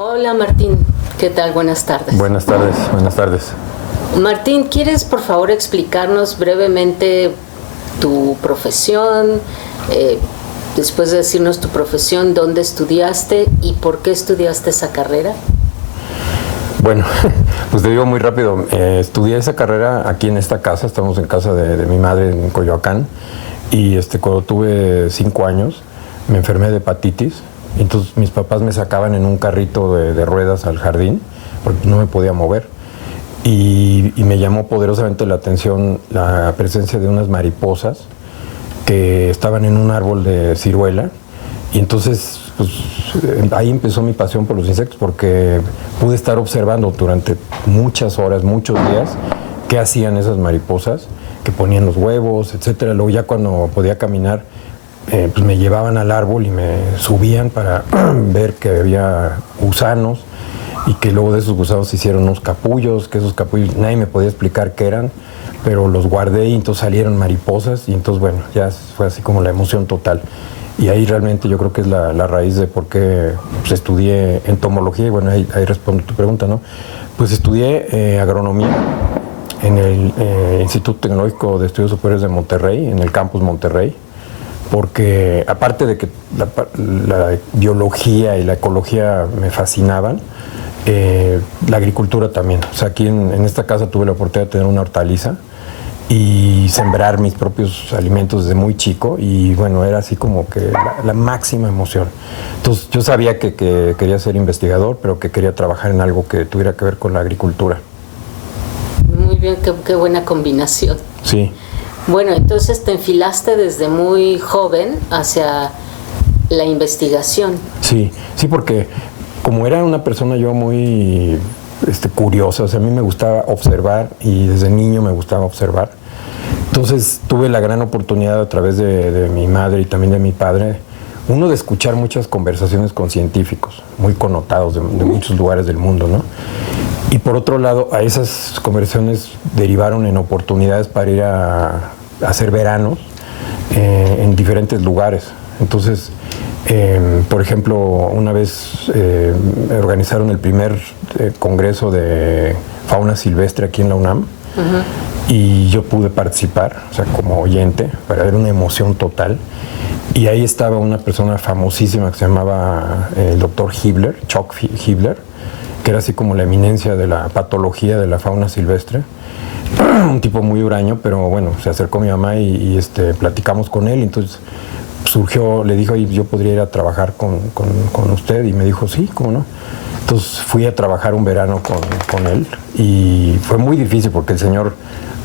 Hola Martín, ¿qué tal? Buenas tardes. Buenas tardes, buenas tardes. Martín, ¿quieres por favor explicarnos brevemente tu profesión? Después de decirnos tu profesión, ¿dónde estudiaste y por qué estudiaste esa carrera? Bueno, pues te digo muy rápido, estudié esa carrera aquí en esta casa, estamos en casa de mi madre en Coyoacán, y cuando tuve 5 años me enfermé de hepatitis, entonces mis papás me sacaban en un carrito de ruedas al jardín, porque no me podía mover, y me llamó poderosamente la atención la presencia de unas mariposas que estaban en un árbol de ciruela, y entonces pues, ahí empezó mi pasión por los insectos, porque pude estar observando durante muchas horas, muchos días, qué hacían esas mariposas, que ponían los huevos, etcétera. Luego ya cuando podía caminar, pues me llevaban al árbol y me subían para ver que había gusanos, y que luego de esos gusanos se hicieron unos capullos, que esos capullos nadie me podía explicar qué eran, pero los guardé y entonces salieron mariposas, y entonces bueno, ya fue así como la emoción total. Y ahí realmente yo creo que es la raíz de por qué pues, estudié entomología, y bueno, ahí respondo tu pregunta, ¿no? Pues estudié agronomía en el Instituto Tecnológico de Estudios Superiores de Monterrey, en el campus Monterrey, porque aparte de que la biología y la ecología me fascinaban, la agricultura también. O sea, aquí en esta casa tuve la oportunidad de tener una hortaliza y sembrar mis propios alimentos desde muy chico, y bueno, era así como que la máxima emoción. Entonces yo sabía que quería ser investigador, pero que quería trabajar en algo que tuviera que ver con la agricultura. Muy bien, qué buena combinación. Sí. Bueno, entonces te enfilaste desde muy joven hacia la investigación. Sí, porque como era una persona yo muy curiosa, o sea, a mí me gustaba observar, y desde niño me gustaba observar. Entonces tuve la gran oportunidad a través de mi madre y también de mi padre, uno, de escuchar muchas conversaciones con científicos muy connotados de muchos lugares del mundo, ¿no? Y por otro lado, a esas conversaciones derivaron en oportunidades para ir a hacer veranos en diferentes lugares. Entonces, por ejemplo, una vez organizaron el primer congreso de fauna silvestre aquí en la UNAM, y yo pude participar, o sea, como oyente, para ver una emoción total. Y ahí estaba una persona famosísima que se llamaba el doctor Hibler, Chuck Hibler, que era así como la eminencia de la patología de la fauna silvestre. Un tipo muy huraño, pero bueno, se acercó mi mamá y platicamos con él, y entonces surgió, le dijo, yo podría ir a trabajar con usted, y me dijo, sí, ¿cómo no? Entonces fui a trabajar un verano con él, y fue muy difícil porque el señor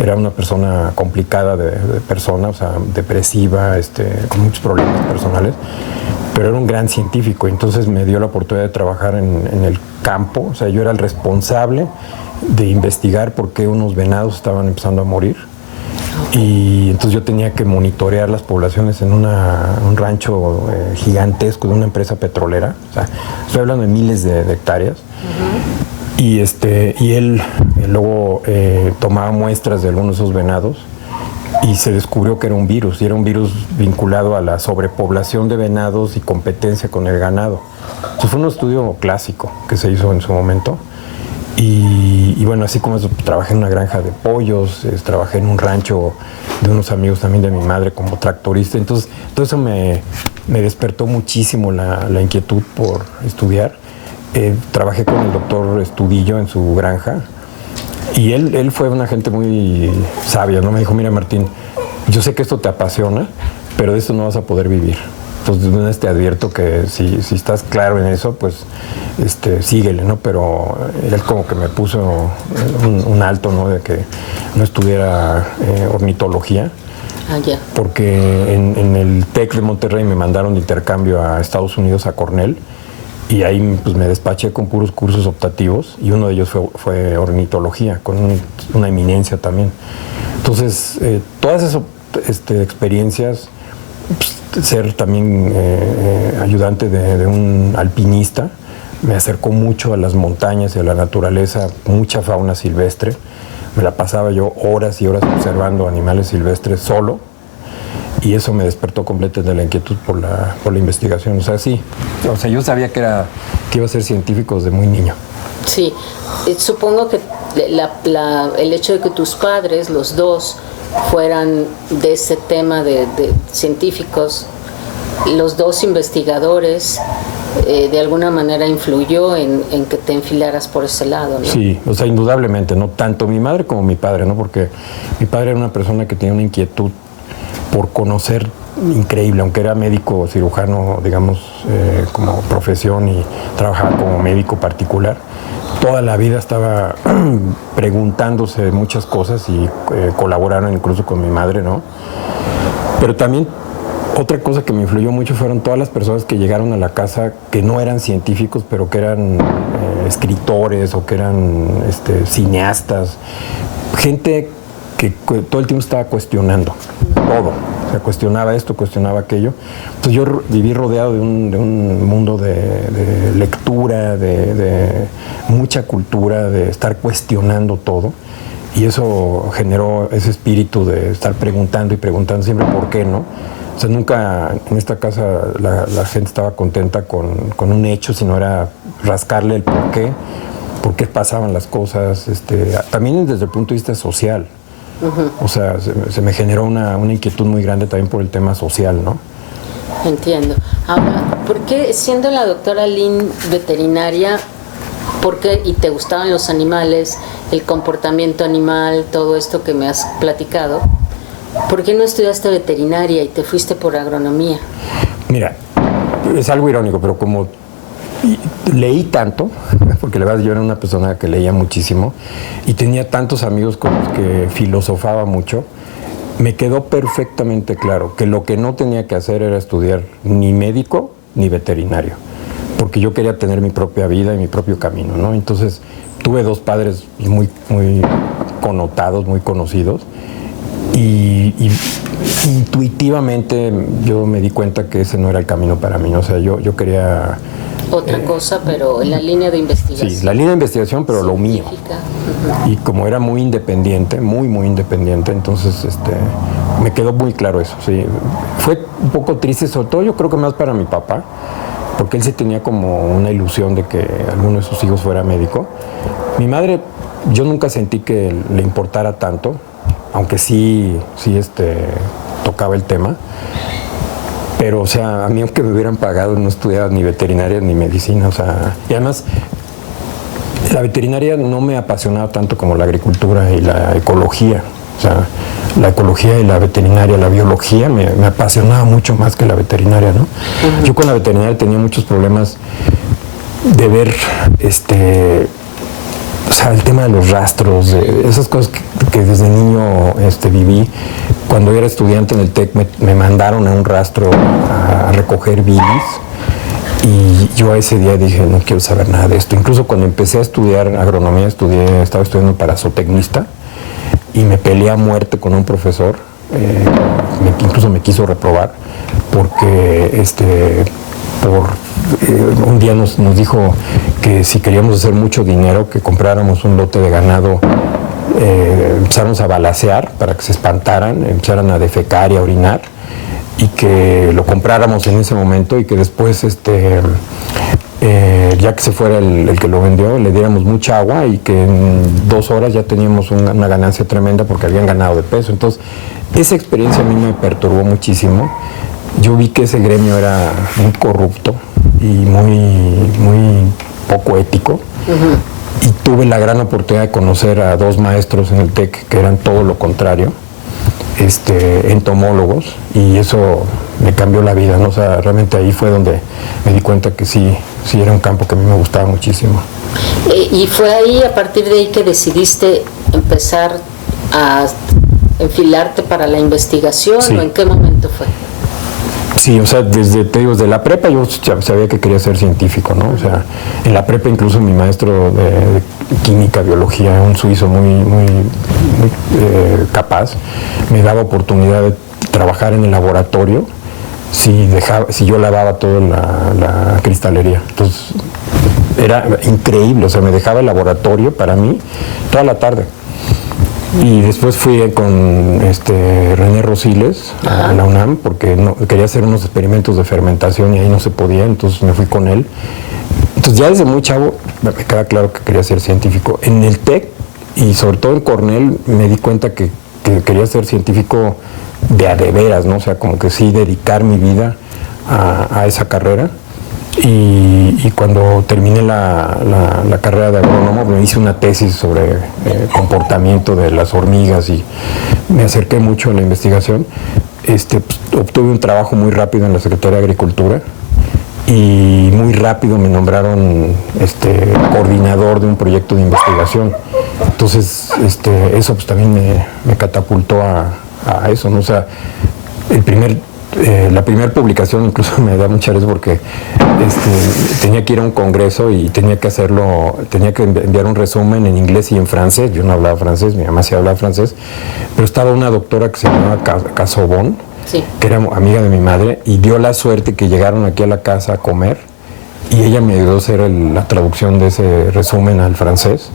era una persona complicada de persona, o sea, depresiva, con muchos problemas personales, pero era un gran científico. Entonces me dio la oportunidad de trabajar en el campo, o sea, yo era el responsable de investigar por qué unos venados estaban empezando a morir. Y entonces yo tenía que monitorear las poblaciones en un rancho gigantesco de una empresa petrolera. O sea, estoy hablando de miles de hectáreas. Y él luego tomaba muestras de algunos de esos venados, y se descubrió que era un virus, y era un virus vinculado a la sobrepoblación de venados y competencia con el ganado. Entonces fue un estudio clásico que se hizo en su momento. Y bueno, así como eso, trabajé en una granja de pollos, trabajé en un rancho de unos amigos también de mi madre como tractorista. Entonces todo eso me despertó muchísimo la inquietud por estudiar. Trabajé con el doctor Estudillo en su granja, y él fue una gente muy sabia, ¿no? Me dijo, mira Martín, yo sé que esto te apasiona, pero de esto no vas a poder vivir. Entonces te advierto que si estás claro en eso, pues síguele, ¿no? Pero él como que me puso un alto, ¿no? De que no estudiara ornitología. Porque en el TEC de Monterrey me mandaron de intercambio a Estados Unidos, a Cornell, y ahí pues me despaché con puros cursos optativos, y uno de ellos fue ornitología, con una eminencia también. Entonces, todas esas experiencias, pues, ser también ayudante de un alpinista, me acercó mucho a las montañas y a la naturaleza, mucha fauna silvestre. Me la pasaba yo horas y horas observando animales silvestres solo. y eso me despertó completamente la inquietud por la investigación. O sea, sí, o sea, yo sabía que iba a ser científico desde muy niño. Sí, supongo que el hecho de que tus padres, los dos, fueran de ese tema de científicos, los dos investigadores, de alguna manera influyó en que te enfilaras por ese lado, ¿no? Sí, o sea, indudablemente, ¿no? Tanto mi madre como mi padre, ¿no? Porque mi padre era una persona que tenía una inquietud por conocer increíble, aunque era médico cirujano, digamos, como profesión y trabajaba como médico particular. Toda la vida estaba preguntándose muchas cosas y colaboraron incluso con mi madre, ¿no? Pero también otra cosa que me influyó mucho fueron todas las personas que llegaron a la casa que no eran científicos, pero que eran escritores o que eran cineastas. Gente que todo el tiempo estaba cuestionando todo. O sea, cuestionaba esto, cuestionaba aquello. Entonces yo viví rodeado de un mundo de lectura, de mucha cultura, de estar cuestionando todo. Y eso generó ese espíritu de estar preguntando y preguntando siempre por qué, ¿no? O sea, nunca en esta casa la gente estaba contenta con un hecho, sino era rascarle el por qué pasaban las cosas, también desde el punto de vista social. O sea, se me generó una inquietud muy grande también por el tema social, ¿no? Entiendo. Ahora, ¿por qué, siendo la doctora Lynn veterinaria, por qué, y te gustaban los animales, el comportamiento animal, todo esto que me has platicado, por qué no estudiaste veterinaria y te fuiste por agronomía? Mira, es algo irónico, pero como leí tanto, porque la verdad yo era una persona que leía muchísimo y tenía tantos amigos con los que filosofaba mucho, me quedó perfectamente claro que lo que no tenía que hacer era estudiar ni médico ni veterinario, porque yo quería tener mi propia vida y mi propio camino, ¿no? Entonces tuve dos padres muy, muy connotados, muy conocidos, y intuitivamente yo me di cuenta que ese no era el camino para mí, ¿no? O sea, yo quería otra cosa, pero en la línea de investigación. Sí, la línea de investigación, pero lo mío. Y como era muy independiente, muy, muy independiente, entonces me quedó muy claro eso. Sí. Fue un poco triste, sobre todo yo creo que más para mi papá, porque él sí tenía como una ilusión de que alguno de sus hijos fuera médico. Mi madre, yo nunca sentí que le importara tanto, aunque sí tocaba el tema. Pero, o sea, a mí aunque me hubieran pagado no estudiaba ni veterinaria ni medicina, o sea, y además la veterinaria no me apasionaba tanto como la agricultura y la ecología, o sea, la ecología y la veterinaria, la biología me apasionaba mucho más que la veterinaria, ¿no? Uh-huh. Yo con la veterinaria tenía muchos problemas de ver, o sea, el tema de los rastros, de esas cosas que desde niño viví. Cuando era estudiante en el TEC me mandaron a un rastro a recoger bilis y yo ese día dije, no quiero saber nada de esto. Incluso cuando empecé a estudiar agronomía, estaba estudiando para zootecnista y me peleé a muerte con un profesor, incluso me quiso reprobar porque un día nos dijo que si queríamos hacer mucho dinero, que compráramos un lote de ganado, empezáramos a balacear para que se espantaran, empezaran a defecar y a orinar, y que lo compráramos en ese momento y que después, ya que se fuera el que lo vendió, le diéramos mucha agua y que en 2 horas ya teníamos una ganancia tremenda porque habían ganado de peso. Entonces, esa experiencia a mí me perturbó muchísimo. Yo vi que ese gremio era muy corrupto y muy poco ético. Uh-huh. Y tuve la gran oportunidad de conocer a 2 maestros en el TEC que eran todo lo contrario, entomólogos, y eso me cambió la vida, ¿no? O sea, realmente ahí fue donde me di cuenta que sí era un campo que a mí me gustaba muchísimo. ¿Y fue ahí, a partir de ahí, que decidiste empezar a enfilarte para la investigación? Sí. ¿O en qué momento fue? Sí, o sea, desde la prepa yo sabía que quería ser científico, ¿no? O sea, en la prepa incluso mi maestro de química, biología, un suizo muy capaz, me daba oportunidad de trabajar en el laboratorio si yo lavaba toda la cristalería. Entonces, era increíble, o sea, me dejaba el laboratorio para mí toda la tarde. Y después fui con René Rosiles a la UNAM porque quería hacer unos experimentos de fermentación y ahí no se podía, entonces me fui con él. Entonces ya desde muy chavo me queda claro que quería ser científico. En el TEC y sobre todo en Cornell me di cuenta que quería ser científico de veras, ¿no? O sea, como que sí dedicar mi vida a esa carrera. Y cuando terminé la carrera de agrónomo me hice una tesis sobre comportamiento de las hormigas y me acerqué mucho a la investigación. Pues, obtuve un trabajo muy rápido en la Secretaría de Agricultura y muy rápido me nombraron coordinador de un proyecto de investigación. Entonces eso pues también me catapultó a eso, ¿no? O sea, la primera publicación incluso me da mucha risa porque tenía que ir a un congreso y tenía que enviar un resumen en inglés y en francés. Yo no hablaba francés, mi mamá sí hablaba francés, pero estaba una doctora que se llamaba Casobón, sí, que era amiga de mi madre, y dio la suerte que llegaron aquí a la casa a comer y ella me ayudó a hacer la traducción de ese resumen al francés.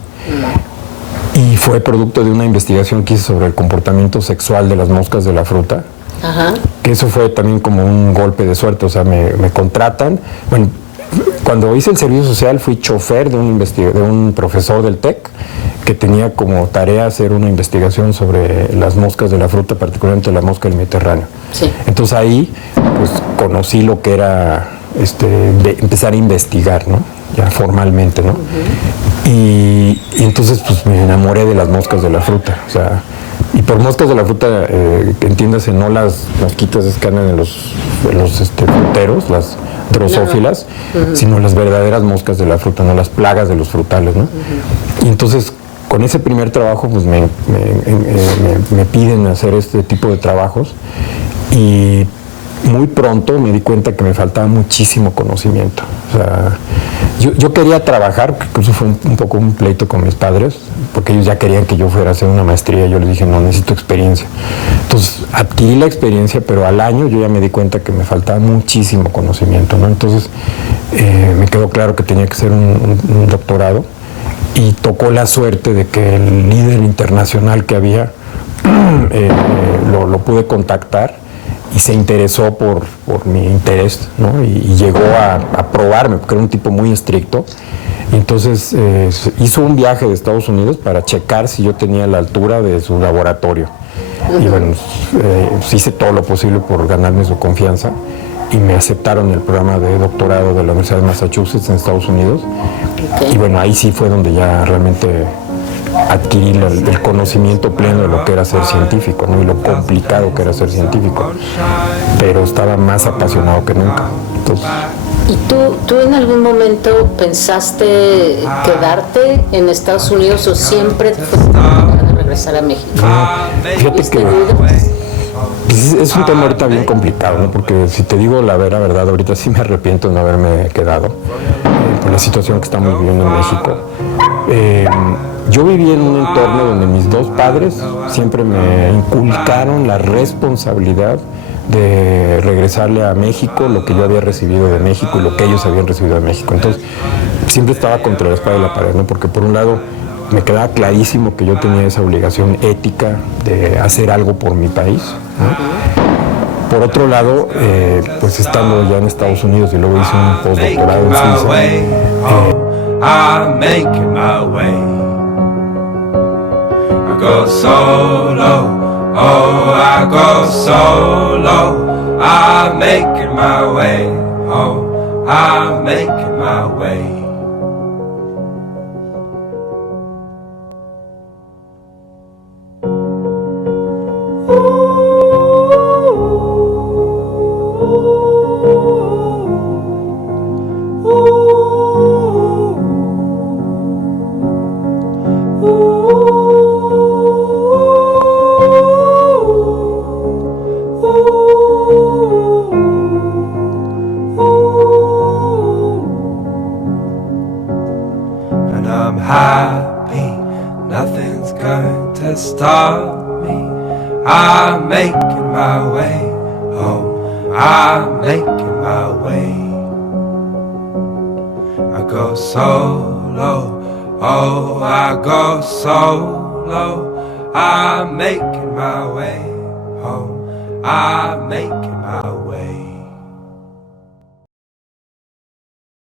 Y fue producto de una investigación que hice sobre el comportamiento sexual de las moscas de la fruta. Ajá. Que eso fue también como un golpe de suerte, o sea, me contratan. Bueno, cuando hice el servicio social fui chofer de un profesor del TEC que tenía como tarea hacer una investigación sobre las moscas de la fruta, particularmente la mosca del Mediterráneo. Sí. Entonces ahí pues conocí lo que era de empezar a investigar, ¿no? Ya formalmente, ¿no? Uh-huh. Y entonces pues me enamoré de las moscas de la fruta, o sea, y por moscas de la fruta, entiéndase, no las mosquitas que andan en los fruteros, las drosófilas, no. Sino las verdaderas moscas de la fruta, no las plagas de los frutales, ¿no? Uh-huh. Y entonces, con ese primer trabajo, pues me piden hacer este tipo de trabajos y muy pronto me di cuenta que me faltaba muchísimo conocimiento. O sea, yo quería trabajar, incluso fue un poco un pleito con mis padres, porque ellos ya querían que yo fuera a hacer una maestría. Yo les dije, no, necesito experiencia. Entonces, adquirí la experiencia, pero al año yo ya me di cuenta que me faltaba muchísimo conocimiento, ¿no? Entonces, me quedó claro que tenía que hacer un doctorado y tocó la suerte de que el líder internacional que había lo pude contactar. Y se interesó por mi interés, ¿no? Y llegó a probarme, porque era un tipo muy estricto. Entonces hizo un viaje de Estados Unidos para checar si yo tenía la altura de su laboratorio. Uh-huh. Y bueno, hice todo lo posible por ganarme su confianza y me aceptaron el programa de doctorado de la Universidad de Massachusetts en Estados Unidos. Okay. Y bueno, ahí sí fue donde ya realmente adquirí el conocimiento pleno de lo que era ser científico, ¿no? Y lo complicado que era ser científico, pero estaba más apasionado que nunca. Entonces, ¿y tú en algún momento pensaste quedarte en Estados Unidos o siempre te fuiste a regresar a México? Fíjate que es un tema ahorita bien complicado, ¿no? Porque si te digo la verdad, ahorita sí me arrepiento de no haberme quedado por la situación que estamos viviendo en México. Yo viví en un entorno donde mis dos padres siempre me inculcaron la responsabilidad de regresarle a México lo que yo había recibido de México y lo que ellos habían recibido de México. Entonces, siempre estaba contra la espada y la pared, ¿no? Porque por un lado me quedaba clarísimo que yo tenía esa obligación ética de hacer algo por mi país, ¿no? Por otro lado, pues estando ya en Estados Unidos y luego hice un postdoctorado en Suiza. I go solo, oh, I go solo, I'm making my way, oh, I'm making my way. Stop me, I'm making my way, oh, I'm making my way. I go solo, oh, I go solo, I'm making my way home. I'm making